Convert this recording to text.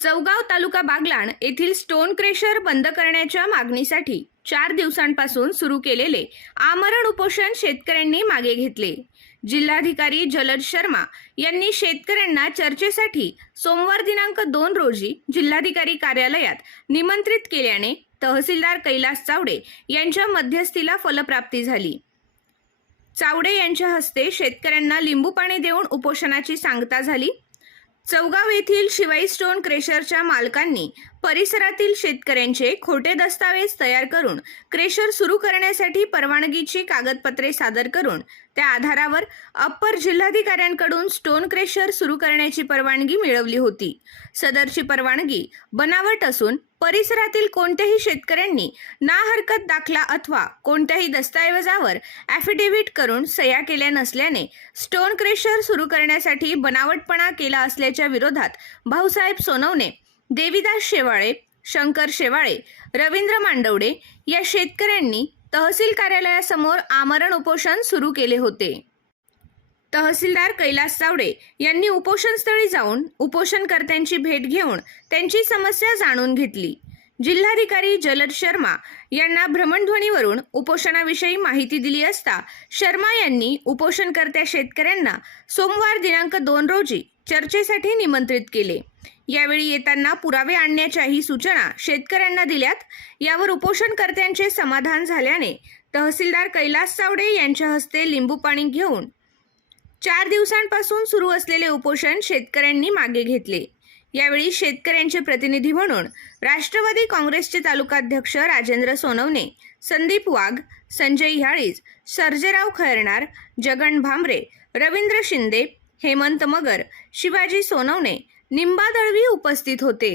चौगाव तालुका बागलाण येथील stone crusher बंद करण्याच्या मागणीसाठी चार दिवसांपासून सुरू केलेले आमरण उपोषण शेतकऱ्यांनी मागे घेतले. जिल्हाधिकारी जलद शर्मा यांनी शेतकऱ्यांना चर्चेसाठी सोमवार दिनांक दोन रोजी जिल्हाधिकारी कार्यालयात निमंत्रित केल्याने तहसीलदार कैलास चावडे यांच्या मध्यस्थीला फलप्राप्ती झाली. चावडे यांच्या हस्ते शेतकऱ्यांना लिंबू पाणी देऊन उपोषणाची सांगता झाली. चौगाव येथील शिवाई स्टोन क्रेशरच्या मालकांनी परिसरातील शेतकऱ्यांचे खोटे दस्तावेज तयार करून क्रेशर सुरू करण्यासाठी परवानगीची कागदपत्रे सादर करून त्या आधारावर अप्पर जिल्हाधिकाऱ्यांकडून स्टोन क्रेशर सुरू करण्याची परवानगी मिळवली होती. सदरची परवानगी बनावट असून परिसरातील कोणत्याही शेतकऱ्यांनी ना हरकत दाखला अथवा कोणत्याही दस्तऐवजावर ॲफिडेव्हिट करून सह्या केल्या नसल्याने स्टोन क्रेशर सुरू करण्यासाठी बनावटपणा केला असल्याच्या विरोधात भाऊसाहेब सोनवणे देविदास शेवाळे शंकर शेवाळे रवींद्र मांडवडे या शेतकऱ्यांनी तहसील कार्यालयासमोर आमरण उपोषण सुरू केले होते. तहसीलदार कैलास चावडे यांनी उपोषणस्थळी जाऊन उपोषणकर्त्यांची भेट घेऊन त्यांची समस्या जाणून घेतली. जिल्हाधिकारी जलद शर्मा यांना भ्रमणध्वनीवरून उपोषणाविषयी माहिती दिली असता शर्मा यांनी उपोषणकर्त्या शेतकऱ्यांना सोमवार दिनांक दोन रोजी चर्चेसाठी निमंत्रित केले. यावेळी येताना पुरावे आणण्याच्याही सूचना शेतकऱ्यांना दिल्यात. यावर उपोषणकर्त्यांचे समाधान झाल्याने तहसीलदार कैलास चावडे यांच्या हस्ते लिंबू पाणी घेऊन चार दिवसांपासून सुरू असलेले उपोषण शेतकऱ्यांनी मागे घेतले. यावेळी शेतकऱ्यांचे प्रतिनिधी म्हणून राष्ट्रवादी काँग्रेसचे तालुकाध्यक्ष राजेंद्र सोनवणे संदीप वाघ संजय ह्याळीज सर्जेराव खैरणार जगन भांबरे रवींद्र शिंदे हेमंत मगर शिवाजी सोनवणे निंबा दळवी उपस्थित होते.